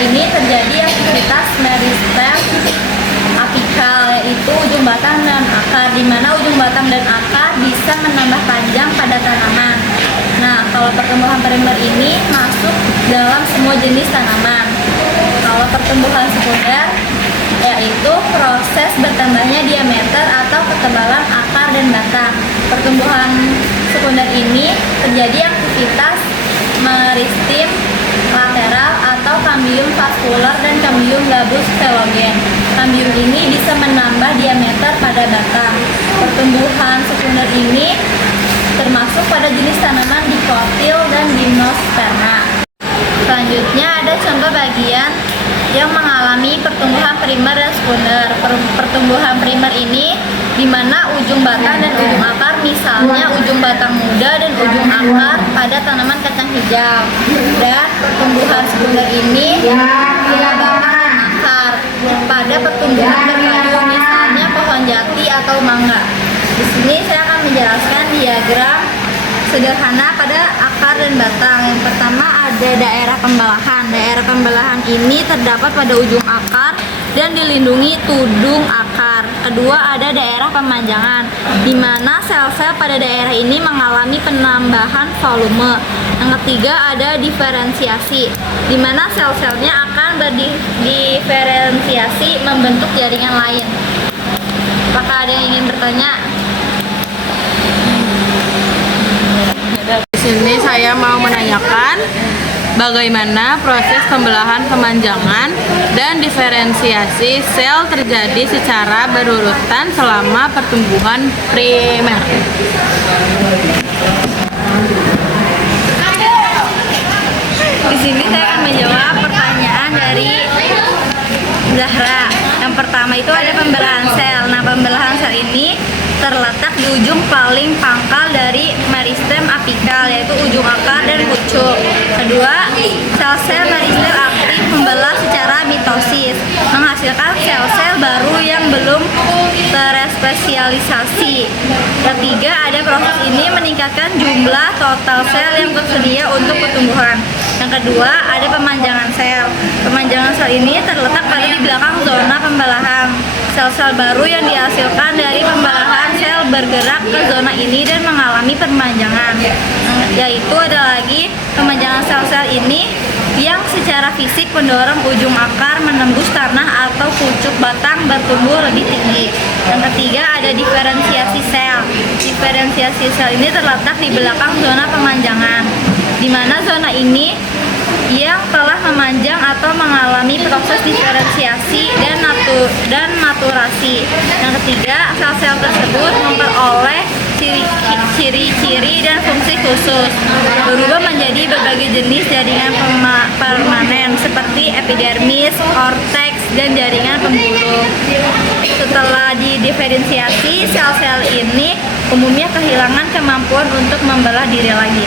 ini terjadi aktivitas meristem apikal, yaitu ujung batang dan akar, di mana ujung batang dan akar bisa menambah panjang pada tanaman. Nah, kalau pertumbuhan primer ini masuk dalam semua jenis tanaman. Kalau pertumbuhan sekunder, yaitu proses bertambahnya diameter atau ketebalan akar dan batang. Pertumbuhan sekunder ini terjadi aktivitas meristem lateral atau kambium vaskular dan kambium gabus velogen. Kambium ini bisa menambah diameter pada batang. Pertumbuhan sekunder ini termasuk pada jenis tanaman dikotil dan gimnosperma. Selanjutnya ada contoh bagian yang mengalami pertumbuhan primer dan sekunder. Pertumbuhan primer ini di mana ujung batang dan ujung akar, misalnya ujung batang muda dan ujung akar pada tanaman kacang hijau. Dan pertumbuhan sekunder ini pada batang dan akar pada pertumbuhan berkayu, misalnya pohon jati atau mangga. Di sini saya akan menjelaskan diagram sederhana pada akar dan batang. Yang pertama ada daerah pembelahan. Daerah pembelahan ini terdapat pada ujung akar dan dilindungi tudung akar. Kedua ada daerah pemanjangan, di mana sel-sel pada daerah ini mengalami penambahan volume. Yang ketiga ada diferensiasi, di mana sel-selnya akan berdiferensiasi membentuk jaringan lain. Apakah ada yang ingin bertanya? Di sini saya mau menanyakan bagaimana proses pembelahan, pemanjangan, dan diferensiasi sel terjadi secara berurutan selama pertumbuhan primer. Di sini saya akan menjawab pertanyaan dari Zahra. Yang pertama itu ada pembelahan sel. Nah, pembelahan sel ini terletak di ujung paling pangkal dari meristem apikal, yaitu ujung akar dan pucuk. Kedua, sel-sel meristem aktif membelah secara mitosis, menghasilkan sel-sel baru yang belum terspesialisasi. Ketiga, ada proses ini meningkatkan jumlah total sel yang tersedia untuk pertumbuhan. Yang kedua, ada pemanjangan sel. Pemanjangan sel ini terletak pada di belakang zona pembelahan. Sel-sel baru yang dihasilkan dari pembelahan sel bergerak ke zona ini dan mengalami perpanjangan. Yaitu ada lagi pemanjangan sel-sel ini yang secara fisik mendorong ujung akar menembus tanah atau pucuk batang bertumbuh lebih tinggi. Yang ketiga ada diferensiasi sel. Diferensiasi sel ini terletak di belakang zona pemanjangan, di mana zona ini yang telah memanjang atau mengalami proses diferensiasi dan maturasi. Yang ketiga, sel-sel tersebut memperoleh ciri-ciri dan fungsi khusus, berubah menjadi berbagai jenis jaringan permanen seperti epidermis, korteks, dan jaringan pembuluh. Setelah didiferensiasi, sel-sel ini umumnya kehilangan kemampuan untuk membelah diri lagi.